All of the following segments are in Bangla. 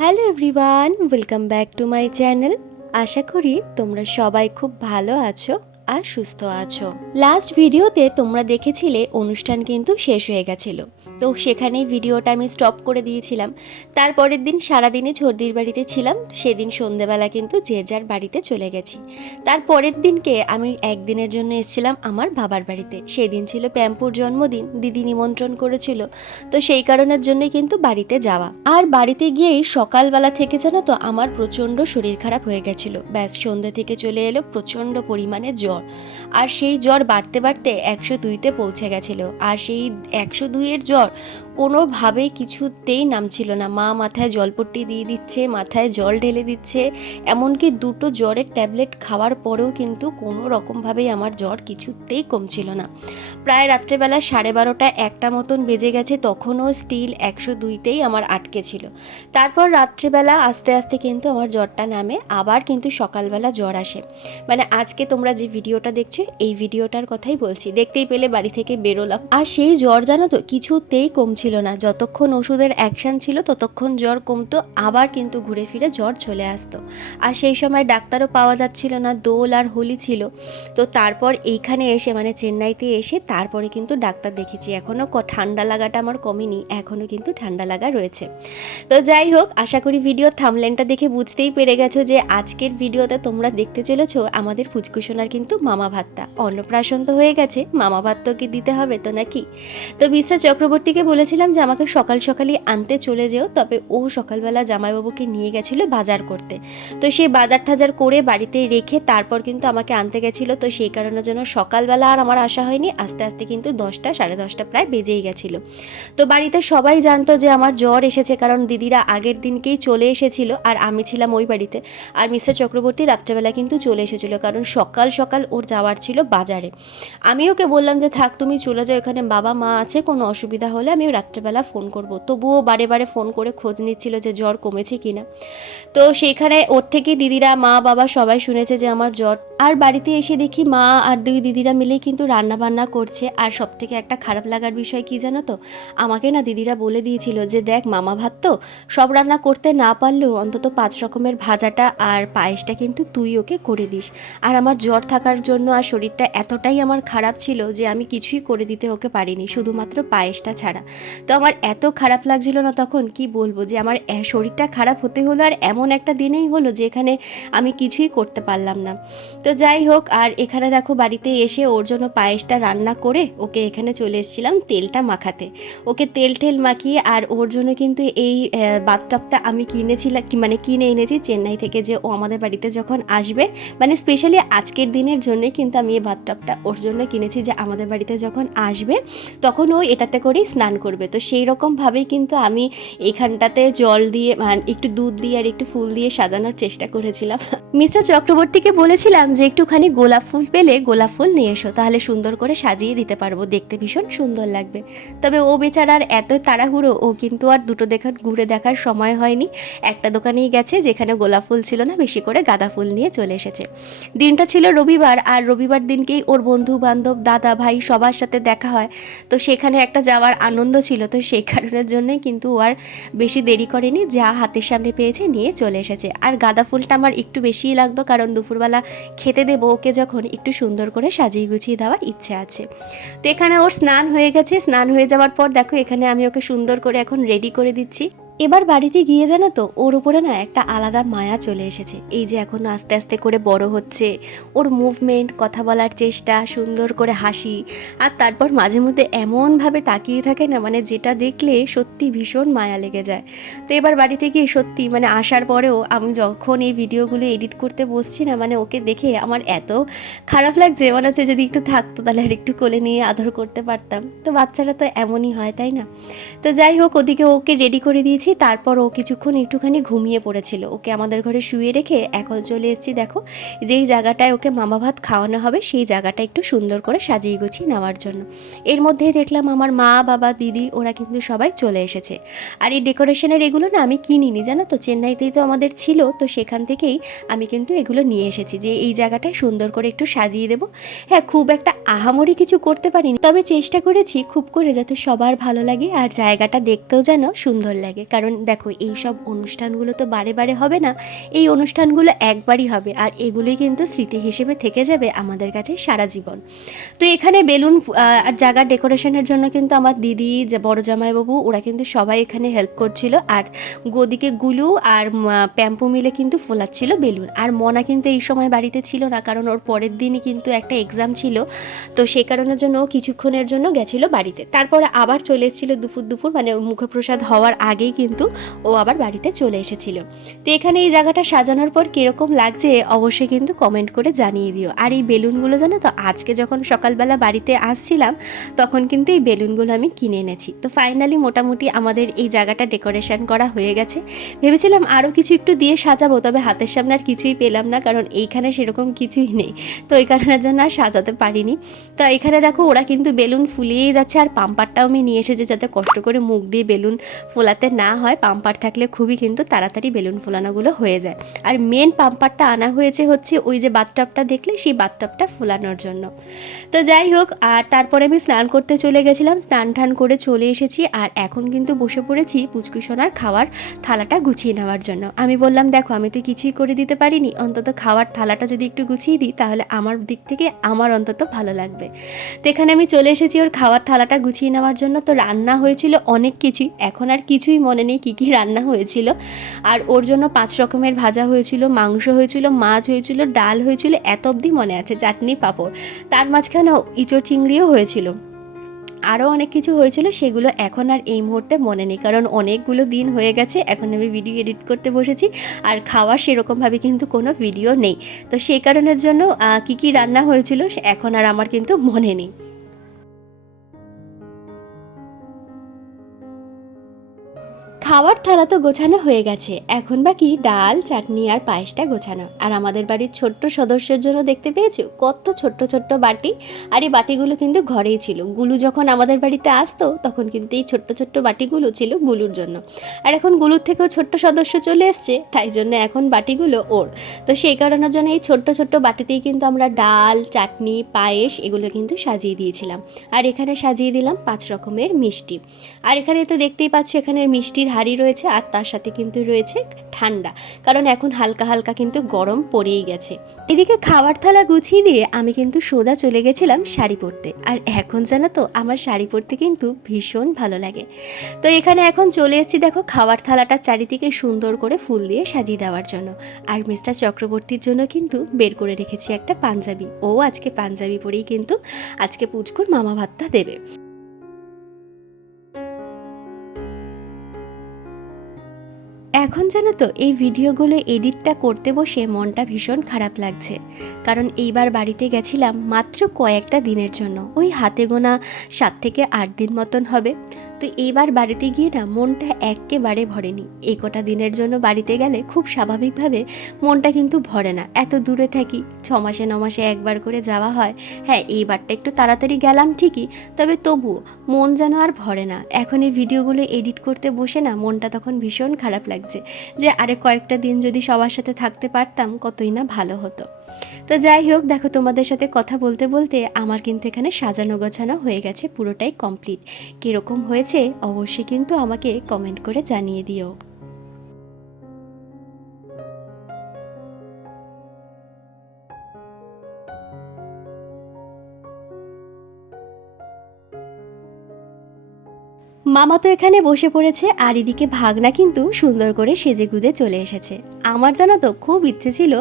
Hello everyone, welcome back to my channel. আশা করি তোমরা সবাই খুব ভালো আছো আর সুস্থ আছো। লাস্ট ভিডিওতে তোমরা দেখেছিলে অনুষ্ঠান কিন্তু শেষ হয়ে গেছিল, তো সেখানেই ভিডিওটা আমি স্টপ করে দিয়েছিলাম। তারপরের দিন সারাদিনই ঝর্দির বাড়িতে ছিলাম, সেদিন সন্ধেবেলা কিন্তু যে যার বাড়িতে চলে গেছি। তারপরের দিনকে আমি একদিনের জন্য এসেছিলাম আমার বাবার বাড়িতে। সেদিন ছিল প্যাম্পুর জন্মদিন, দিদি নিমন্ত্রণ করেছিল, তো সেই কারণের জন্যই কিন্তু বাড়িতে যাওয়া। আর বাড়িতে গিয়েই সকালবেলা থেকে জানো তো আমার প্রচণ্ড শরীর খারাপ হয়ে গেছিলো। ব্যাস সন্ধ্যে থেকে চলে এলো প্রচণ্ড পরিমাণে জ্বর, আর সেই জ্বর বাড়তে বাড়তে 102-তে পৌঁছে গেছিলো। আর সেই 102-এর জ্বর কোনোভাবেই কিছুতেই নামছিল না। মা মাথায় জলপট্টি দিয়ে দিচ্ছে, মাথায় জল ঢেলে দিচ্ছে, এমনকি দুটো জ্বরের ট্যাবলেট খাওয়ার পরেও কিন্তু কোনো রকমভাবেই আমার জ্বর কিছুতেই কমছিল না। প্রায় রাত্রেবেলা 12:30 একটা মতন বেজে গেছে, তখনও স্টিল 102-তেই আমার আটকে ছিল। তারপর রাত্রিবেলা আস্তে আস্তে কিন্তু আমার জ্বরটা নামে, আবার কিন্তু সকালবেলা জ্বর আসে। মানে আজকে তোমরা যে ভিডিওটা দেখছো এই ভিডিওটার কথাই বলছি। দেখতেই পেলে বাড়ি থেকে বেরোলাম, আর সেই জ্বর জানো তো কিছুতেই কমছিল না। যতক্ষণ ওষুধের অ্যাকশন ছিল ততক্ষণ জ্বর কমতো, আবার কিন্তু ঘুরে ফিরে জ্বর চলে আসতো। আর সেই সময় ডাক্তারও পাওয়া যাচ্ছিল না, দোল আর হোলি ছিল। তো তারপর এইখানে এসে মানে চেন্নাইতে এসে তারপরে কিন্তু ডাক্তার দেখেছি। এখনও ঠান্ডা লাগাটা আমার কমেনি, এখনও কিন্তু ঠান্ডা লাগা রয়েছে। তো যাই হোক, আশা করি ভিডিও থাম্বনেলটা দেখে বুঝতেই পেরে গেছো যে আজকের ভিডিওতে তোমরা দেখতে চলেছো আমাদের পুচকুসোনার কিন্তু মামা ভাতটা। অন্নপ্রাশন তো হয়ে গেছে, মামা ভাত তো কি দিতে হবে তো নাকি। তো মিস্টার চক্রবর্তীকে বলেছিলাম যে আমাকে সকাল সকালই আনতে চলে যেও, তবে ও সকালবেলা জামাইবাবুকে নিয়ে গেছিলো বাজার করতে। তো সেই বাজার টাজার করে বাড়িতে রেখে তারপর কিন্তু আমাকে আনতে গেছিলো। তো সেই কারণের জন্য সকালবেলা আর আমার আসা হয়নি। আস্তে আস্তে কিন্তু 10টা 10:30 প্রায় বেজেই গেছিলো। তো বাড়িতে সবাই জানতো যে আমার জ্বর এসেছে, কারণ দিদিরা আগের দিনকেই চলে এসেছিল আর আমি ছিলাম ওই বাড়িতে। আর মিস্টার চক্রবর্তী রাত্রেবেলা কিন্তু চলে এসেছিলো, কারণ সকাল সকাল ওর যাওয়ার ছিল বাজারে। আমি ওকে বললাম যে থাক তুমি চলে যাও, এখানে বাবা মা আছে, কোনো অসুবিধা হলে আমি রাত্রেবেলা ফোন করব। তবুও বারে বারে ফোন করে খোঁজ নিচ্ছিল যে জ্বর কমেছে কিনা। তো সেইখানে ওর থেকে দিদিরা মা বাবা সবাই শুনেছে যে আমার জ্বর। আর বাড়িতে এসে দেখি মা আর দুই দিদিরা মিলেই কিন্তু রান্না বান্না করছে। আর সব থেকে একটা খারাপ লাগার বিষয় কি জানো তো, আমাকে না দিদিরা বলে দিয়েছিল যে দেখ মামা ভাত তো সব রান্না করতে না পারলেও অন্তত 5 রকমের ভাজাটা আর পায়েসটা কিন্তু তুই ওকে করে দিস। আর আমার জ্বর থাকার জন্য আর শরীরটা এতটাই আমার খারাপ ছিল যে আমি কিছুই করে দিতে ওকে পারিনি, শুধুমাত্র পায়েসটা ছাড়া। তো আমার এত খারাপ লাগছিল না তখন, কি বলবো, যে আমার শরীরটা খারাপ হতে হলো আর এমন একটা দিনেই হলো যে এখানে আমি কিছুই করতে পারলাম না। তো যাই হোক, আর এখানে দেখো বাড়িতে এসে ওর জন্য পায়েসটা রান্না করে ওকে এখানে চলে এসেছিলাম তেলটা মাখাতে। ওকে তেল টেল মাখিয়ে, আর ওর জন্য কিন্তু এই বাথটাবটা আমি কিনেছিলাম, মানে কিনে এনেছি চেন্নাই থেকে, যে ও আমাদের বাড়িতে যখন আসবে, মানে স্পেশালি আজকের দিনের জন্যই কিন্তু আমি এই বাথটাবটা ওর জন্য কিনেছি, যে আমাদের বাড়িতে যখন আসবে তখন ও এটাতে করেই স্নান করবে। তো সেই রকমভাবেই কিন্তু আমি এইখানটাতে জল দিয়ে একটু দুধ দিয়ে আর একটু ফুল দিয়ে সাজানোর চেষ্টা করেছিলাম। মিস্টার চক্রবর্তীকে বলেছিলাম যে একটুখানি গোলাপ ফুল পেলে গোলাপ ফুল নিয়ে এসো, তাহলে সুন্দর করে সাজিয়ে দিতে পারবো, দেখতে ভীষণ সুন্দর লাগবে। তবে ও বেচারার এত তাড়াহুড়ো, ও কিন্তু আর দুটো ঘুরে দেখার সময় হয়নি। একটা দোকানেই গেছে যেখানে গোলাপ ফুল ছিল না, বেশি করে গাঁদা ফুল নিয়ে চলে এসেছে। দিনটা ছিল রবিবার, আর রবিবার দিনকেই ওর বন্ধু বান্ধব দাদা ভাই সবার সাথে দেখা হয়। তো সেখানে একটা যাওয়ার আনন্দ ছিল, তো সেই কারণের জন্যই কিন্তু ও আর বেশি দেরি করেনি, যা হাতের সামনে পেয়েছে নিয়ে চলে এসেছে। আর গাঁদা ফুলটা আমার একটু বেশিই লাগতো, কারণ দুপুরবেলা খেতে দেবো ওকে যখন, একটু সুন্দর করে সাজিয়ে গুছিয়ে দেওয়ার ইচ্ছে আছে। তো এখানে ওর স্নান হয়ে গেছে, স্নান হয়ে যাওয়ার পর দেখো এখানে আমি ওকে সুন্দর করে এখন রেডি করে দিচ্ছি। এবার বাড়িতে গিয়ে জানো তো ওর উপরে না একটা আলাদা মায়া চলে এসেছে। এই যে এখন আস্তে আস্তে করে বড় হচ্ছে, ওর মুভমেন্ট, কথা বলার চেষ্টা, সুন্দর করে হাসি, আর তারপর মাঝে মধ্যে এমনভাবে তাকিয়ে থাকে না, মানে যেটা দেখলে সত্যি ভীষণ মায়া লেগে যায়। তো এবার বাড়িতে গিয়ে সত্যি মানে আসার পরেও আমি যখন এই ভিডিওগুলো এডিট করতে বসছি না, মানে ওকে দেখে আমার এত খারাপ লাগছে, মনে হচ্ছে যদি একটু থাকতো তাহলে আর একটু কোলে নিয়ে আদর করতে পারতাম। তো বাচ্চারা তো এমনই হয়, তাই না। তো যাই হোক, ওদিকে ওকে রেডি করে দিয়েছি, তারপর ও কিছুক্ষণ একটুখানি ঘুমিয়ে পড়েছিল। ওকে আমাদের ঘরে শুয়ে রেখে এখন চলে এসেছি দেখো যেই জায়গাটায় ওকে মামা ভাত খাওয়ানো হবে, সেই জায়গাটা একটু সুন্দর করে সাজিয়ে গুছিয়ে নেওয়ার জন্য। এর মধ্যেই দেখলাম আমার মা বাবা দিদি ওরা কিন্তু সবাই চলে এসেছে। আর এই ডেকোরেশনের এগুলো না আমি কিনিনি, জানো তো, চেন্নাইতেই তো আমাদের ছিল, তো সেখান থেকেই আমি কিন্তু এগুলো নিয়ে এসেছি, যে এই জায়গাটায় সুন্দর করে একটু সাজিয়ে দেবো। হ্যাঁ, খুব একটা আহামরি কিছু করতে পারিনি, তবে চেষ্টা করেছি খুব করে যাতে সবার ভালো লাগে আর জায়গাটা দেখতেও যেন সুন্দর লাগে। কারণ দেখো এই সব অনুষ্ঠানগুলো তো বারে বারে হবে না, এই অনুষ্ঠানগুলো একবারই হবে, আর এগুলোই কিন্তু স্মৃতি হিসেবে থেকে যাবে আমাদের কাছে সারা জীবন। তো এখানে বেলুন আর জায়গা ডেকোরেশনের জন্য কিন্তু আমার দিদি, যে বড় জামাইবাবু, ওরা কিন্তু সবাই এখানে হেল্প করছিল। আর গদিকে গুলু আর প্যাম্পু মিলে কিন্তু ফোলাচ্ছিল বেলুন। আর মনা কিন্তু এই সময় বাড়িতে ছিল না, কারণ ওর পরের দিনই কিন্তু একটা এক্সাম ছিল, তো সেই কারণের জন্য ও কিছুক্ষণের জন্য গেছিলো বাড়িতে। তারপরে আবার চলে এসেছিলো দুপুর মানে মুখপ্রসাদ হওয়ার আগেই কিন্তু ও আবার বাড়িতে চলে এসেছিল। তো এখানে এই জায়গাটা সাজানোর পর কীরকম লাগছে অবশ্যই কিন্তু কমেন্ট করে জানিয়ে দিও। আর এই বেলুনগুলো জানো তো, আজকে যখন সকালবেলা বাড়িতে আসছিলাম তখন কিন্তু এই বেলুনগুলো আমি কিনে এনেছি। তো ফাইনালি মোটামুটি আমাদের এই জায়গাটা ডেকোরেশন করা হয়ে গেছে। ভেবেছিলাম আরও কিছু একটু দিয়ে সাজাবো, তবে হাতের সামনে আর কিছুই পেলাম না, কারণ এইখানে সেরকম কিছুই নেই, তো এই কারণের জন্য আর সাজাতে পারিনি। তো এখানে দেখো ওরা কিন্তু বেলুন ফুলিয়েই যাচ্ছে, আর পাম্পারটাও আমি নিয়ে এসেছি যাতে কষ্ট করে মুখ দিয়ে বেলুন ফোলাতে না হয়। পাম্পার থাকলে খুবই কিন্তু তাড়াতাড়ি বেলুন ফোলানোগুলো হয়ে যায়। আর মেন পাম্পারটা আনা হয়েছে হচ্ছে ওই যে বাথটাবটা দেখলে, সেই বাথটাবটা ফোলানোর জন্য। তো যাই হোক, আর তারপরে আমি স্নান করতে চলে গেছিলাম, স্নান টান করে চলে এসেছি। আর এখন কিন্তু বসে পড়েছি পুচকু সোনার খাওয়ার থালাটা গুছিয়ে নেওয়ার জন্য। আমি বললাম দেখো আমি তো কিছুই করে দিতে পারিনি, অন্তত খাওয়ার থালাটা যদি একটু গুছিয়ে দিই তাহলে আমার দিক থেকে আমার অন্তত ভালো লাগবে। তো এখানে আমি চলে এসেছি ওর খাওয়ার থালাটা গুছিয়ে নেওয়ার জন্য। তো রান্না হয়েছিল অনেক কিছুই, এখন আর কিছুই মনে নেই কী কী রান্না হয়েছিল। আর ওর জন্য 5 রকমের ভাজা হয়েছিল, মাংস হয়েছিল, মাছ হয়েছিল, ডাল হয়েছিল, এত অবধি মনে আছে, চাটনি পাঁপড়, তার মাঝখানেও ইঁচড় চিংড়িও হয়েছিল, আরও অনেক কিছু হয়েছিল, সেগুলো এখন আর এই মুহূর্তে মনে নেই, কারণ অনেকগুলো দিন হয়ে গেছে। এখন আমি ভিডিও এডিট করতে বসেছি, আর খাওয়ার সেরকমভাবে কিন্তু কোনো ভিডিও নেই। তো সেই কারণের জন্য কী কী রান্না হয়েছিল এখন আর আমার কিন্তু মনে নেই। খাওয়ার থালা তো গোছানো হয়ে গেছে, এখন বাকি ডাল, চাটনি আর পায়েসটা গোছানো। আর আমাদের বাড়ির ছোট্ট সদস্যের জন্য দেখতে পেয়েছো কত ছোট্ট ছোট্ট বাটি, আর এই বাটিগুলো কিন্তু ঘরেই ছিল। গুলু যখন আমাদের বাড়িতে আসতো তখন কিন্তু এই ছোট্ট ছোট্ট বাটিগুলো ছিল গুলুর জন্য। আর এখন গুলুর থেকেও ছোট্ট সদস্য চলে এসছে, তাই জন্য এখন বাটিগুলো ওর। তো সেই কারণের জন্য এই ছোট্ট ছোট্ট বাটিতেই কিন্তু আমরা ডাল, চাটনি, পায়েস এগুলো কিন্তু সাজিয়ে দিয়েছিলাম। আর এখানে সাজিয়ে দিলাম 5 রকমের মিষ্টি। আর এখানে তো দেখতেই পাচ্ছ এখানে মিষ্টির হাঁড়ি রয়েছে, আর তার সাথে কিন্তু রয়েছে ঠান্ডা, কারণ এখন হালকা হালকা কিন্তু গরম পড়েই গেছে। এদিকে খাবার থালা গুছিয়ে দিয়ে আমি কিন্তু সোজা চলে গেছিলাম শাড়ি পরতে। আর এখন জানো তো আমার শাড়ি পরতে কিন্তু ভীষণ ভালো লাগে। তো এখানে এখন চলে এসেছি দেখো খাবার থালাটা চারিদিকে সুন্দর করে ফুল দিয়ে সাজিয়ে দেওয়ার জন্য। আর মিস্টার চক্রবর্তীর জন্য কিন্তু বের করে রেখেছি একটা পাঞ্জাবি, ও আজকে পাঞ্জাবি পরেই কিন্তু আজকে পুচকুর মামা ভাতটা দেবে। এখন জানো তো এই ভিডিওগুলো এডিটটা করতে বসে মনটা ভীষণ খারাপ লাগছে, কারণ এইবার বাড়িতে গেছিলাম মাত্র কয়েকটা দিনের জন্য, ওই হাতে গোনা 7 থেকে 8 দিন মতন হবে। তো এইবার বাড়িতে গিয়ে না মনটা একেবারে ভরেনি। এই কটা দিনের জন্য বাড়িতে গেলে খুব স্বাভাবিকভাবে মনটা কিন্তু ভরে না, এত দূরে থাকি, 6 মাসে 9 মাসে একবার করে যাওয়া হয়। হ্যাঁ এইবারটা একটু তাড়াতাড়ি গেলাম ঠিকই, তবে তবুও মন যেন আর ভরে না। এখন এই ভিডিওগুলো এডিট করতে বসে না মনটা তখন ভীষণ খারাপ লাগছে, যে আরে কয়েকটা দিন যদি সবার সাথে থাকতে পারতাম কতই না ভালো হতো। তো যাই হোক, দেখো তোমাদের সাথে কথা বলতে বলতে আমার কিন্তু এখানে সাজানো গোছানো হয়ে গেছে, পুরোটাই কমপ্লিট। কীরকম হয়েছে অবশ্যই কিন্তু আমাকে কমেন্ট করে জানিয়ে দিও। মামা তো এখানে বসে পড়েছে, আর এদিকে ভাগনা কিন্তু সুন্দর করে সেজে গুজে চলে এসেছে। আমার জানো তো খুব ইচ্ছে ছিল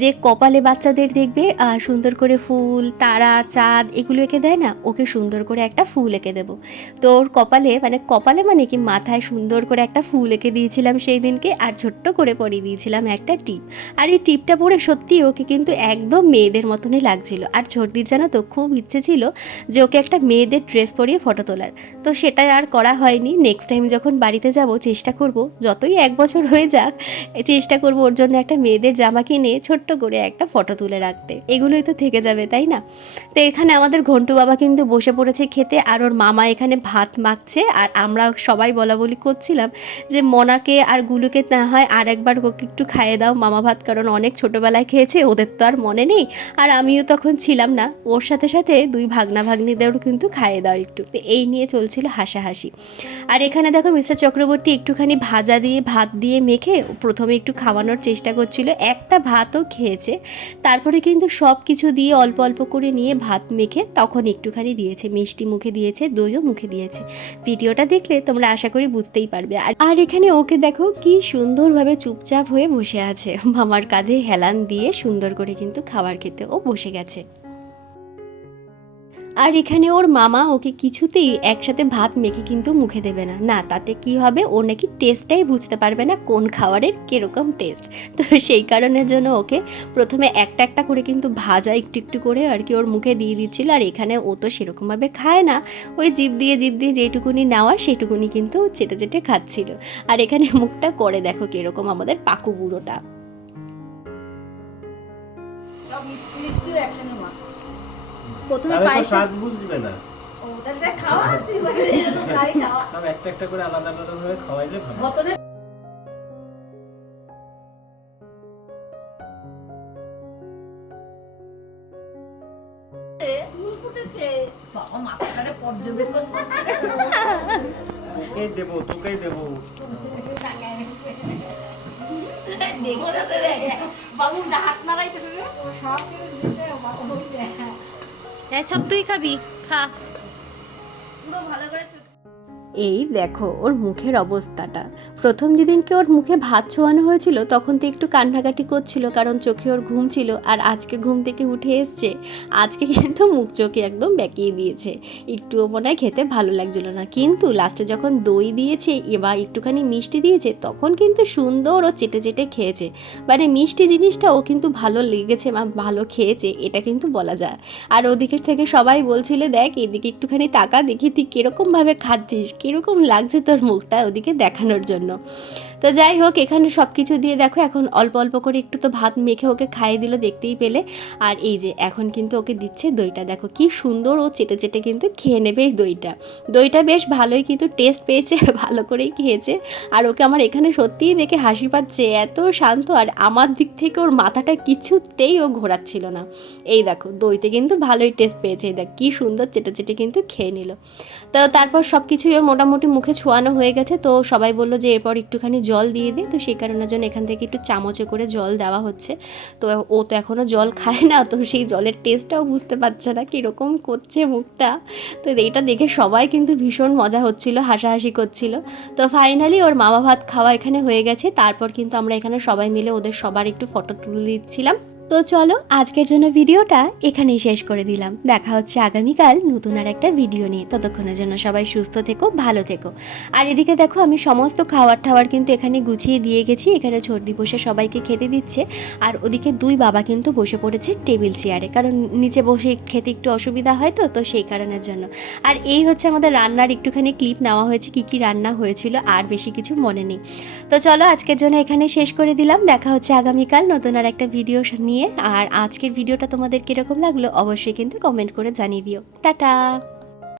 যে কপালে বাচ্চাদের দেখবে সুন্দর করে ফুল, তারা, চাঁদ এগুলো এঁকে দেয় না, ওকে সুন্দর করে একটা ফুল এঁকে দেবো। তো ওর কপালে মানে কি মাথায় সুন্দর করে একটা ফুল এঁকে দিয়েছিলাম সেই দিনকে, আর ছোট্ট করে পরিয়ে দিয়েছিলাম একটা টিপ। আর এই টিপটা পরে সত্যি ওকে কিন্তু একদম মেয়েদের মতনই লাগছিল। আর ছোটদির জানো তো খুব ইচ্ছে ছিল যে ওকে একটা মেয়েদের ড্রেস পরিয়ে ফটো তোলার, তো সেটা আর করা হয়নি। নেক্সট টাইম যখন বাড়িতে যাব চেষ্টা করব, যতই 1 বছর হয়ে যাক চেষ্টা করব ওর জন্য একটা মেয়েদের জামা কিনে ছোট্ট করে একটা ফটো তুলে রাখতে, এগুলোই তো থেকে যাবে তাই না। তো এখানে আমাদের ঘন্টু বাবা কিন্তু বসে পড়েছে খেতে, আর ওর মামা এখানে ভাত মাখছে, আর আমরা সবাই বলা বলি করছিলাম যে মনাকে আর গুলুকে না হয় আর একবার ওকে একটু খাইয়ে দাও মামা ভাত, কারণ অনেক ছোটোবেলায় খেয়েছে, ওদের তো আর মনে নেই, আর আমিও তখন ছিলাম না, ওর সাথে সাথে দুই ভাগনা ভাগ্নিদেরও কিন্তু খাইয়ে দাও একটু। তো এই নিয়ে চলছিল হাসাহাসি। আর এখানে দেখো মিস্টার চক্রবর্তী একটুখানি ভাজা দিয়ে ভাত দিয়ে মেখে প্রথমে একটু খাওয়ানোর চেষ্টা করছিল, একটা ভাতও খেয়েছে, তারপরে কিন্তু সব কিছু দিয়ে অল্প অল্প করে নিয়ে ভাত মেখে তখন একটুখানি দিয়েছে, মিষ্টি মুখে দিয়েছে, দইও মুখে দিয়েছে। ভিডিওটা দেখলে তোমরা আশা করি বুঝতেই পারবে। আর এখানে ওকে দেখো কি সুন্দরভাবে চুপচাপ হয়ে বসে আছে, মামার কাঁধে হেলান দিয়ে সুন্দর করে কিন্তু খাবার খেতে ও বসে গেছে। আর এখানে ওর মামা ওকে কিছুতেই একসাথে ভাত মেখে কিন্তু মুখে দেবে না, না তাতে কি হবে, ও নাকি টেস্টটাই বুঝতে পারবে না কোন খাবারের কীরকম টেস্ট। তো সেই কারণের জন্য ওকে প্রথমে একটা একটা করে কিন্তু ভাজা একটু একটু করে আর কি ওর মুখে দিয়ে দিচ্ছিল। আর এখানে ও তো সেরকমভাবে খায় না, ওই জিভ দিয়ে যেটুকুনি নেওয়ার সেটুকুনি কিন্তু চেটে চেটে খাচ্ছিল। আর এখানে মুখটা করে দেখো কীরকম আমাদের পাকু বুড়োটা। প্রথমে পায়েস স্বাদ বুঝবে না, ওটা খাওয়া তুই বসে এরকম খাই খাওয়া, সব একটা একটা করে আলাদা আলাদা ভাবে খাওয়াইলে ভালো। বোতলে ফুটেছে বাবা, মাথাটারে পর্যবেক্ষণ করতে তোকেই দেব বাবু হাত নাড়াইতেছে যে সব সব তুই খাবি, খা পুরো ভালো করে। এই দেখো ওর মুখের অবস্থাটা, প্রথম যেদিনকে ওর মুখে ভাত ছোঁয়ানো হয়েছিল তখন তো একটু কান্নাকাটি করছিল, কারণ চোখে ওর ঘুম ছিল, আর আজকে ঘুম থেকে উঠে এসছে, আজকে কিন্তু মুখ চোখে একদম বেঁকিয়ে দিয়েছে, একটুও মনে হয় খেতে ভালো লাগছিল না। কিন্তু লাস্টে যখন দই দিয়েছে এবার একটুখানি মিষ্টি দিয়েছে তখন কিন্তু সুন্দর ও চেটে চেটে খেয়েছে, মানে মিষ্টি জিনিসটা ও কিন্তু ভালো লেগেছে বা ভালো খেয়েছে এটা কিন্তু বলা যায়। আর ওদিকের থেকে সবাই বলছিল দেখ এদিকে একটুখানি তাকা দেখি তুই কীরকমভাবে খাচ্ছিস, কীরকম লাগছে তোর মুখটা, ওদিকে দেখানোর জন্য। তো যাই হোক এখানে সব কিছু দিয়ে দেখো এখন অল্প অল্প করে একটু তো ভাত মেখে ওকে খাইয়ে দিল দেখতেই পেলে। আর এই যে এখন কিন্তু ওকে দিচ্ছে দইটা, দেখো কি সুন্দর ও চেটে চেটে কিন্তু খেয়ে নেবে এই দইটা বেশ ভালোই কিন্তু টেস্ট পেয়েছে, ভালো করেই খেয়েছে। আর ওকে আমার এখানে সত্যিই দেখে হাসি পাচ্ছে, এত শান্ত, আর আমার দিক থেকে ওর মাথাটা কিছুতেই ও ঘোরাচ্ছিল না। এই দেখো দইতে কিন্তু ভালোই টেস্ট পেয়েছে, দেখ কি সুন্দর চেটে চেটে কিন্তু খেয়ে নিল। তো তারপর সব কিছুই ওর মোটামুটি মুখে ছোঁয়ানো হয়ে গেছে, তো সবাই বললো যে এরপর একটুখানি জল দিয়ে দে, তো সেই কারণের জন্য এখান থেকে একটু চামচে করে জল দেওয়া হচ্ছে। তো ও তো এখনও জল খায় না, তো সেই জলের টেস্টটাও বুঝতে পারছে না কীরকম করছে মুখটা। তো এইটা দেখে সবাই কিন্তু ভীষণ মজা হচ্ছিল, হাসাহাসি করছিল। তো ফাইনালি ওর মামা ভাত খাওয়া এখানে হয়ে গেছে, তারপর কিন্তু আমরা এখানে সবাই মিলে ওদের সবার একটু ফটো তুলে দিচ্ছিলাম। তো চলো আজকের জন্য ভিডিওটা এখানেই শেষ করে দিলাম, দেখা হচ্ছে আগামীকাল নতুন আর একটা ভিডিও নিয়ে। ততক্ষণের জন্য সবাই সুস্থ থেকো, ভালো থেকো। আর এদিকে দেখো আমি সমস্ত খাবার কিন্তু এখানে গুছিয়ে দিয়ে গেছি, এখানে ছর্দি বসে সবাইকে খেতে দিচ্ছে। আর ওদিকে দুই বাবা কিন্তু বসে পড়েছে টেবিল চেয়ারে, কারণ নিচে বসে খেতে একটু অসুবিধা হয়, তো সেই কারণের জন্য। আর এই হচ্ছে আমাদের রান্নার একটুখানি ক্লিপ নেওয়া হয়েছে, কি রান্না হয়েছিল, আর বেশি কিছু মনে নেই। তো চলো আজকের জন্য এখানে শেষ করে দিলাম, দেখা হচ্ছে আগামীকাল নতুন আর একটা ভিডিও নিয়ে। আর আজকের ভিডিওটা তোমাদের কিরকম লাগলো অবশ্যই কিন্তু কমেন্ট করে জানিয়ে দিও। টাটা।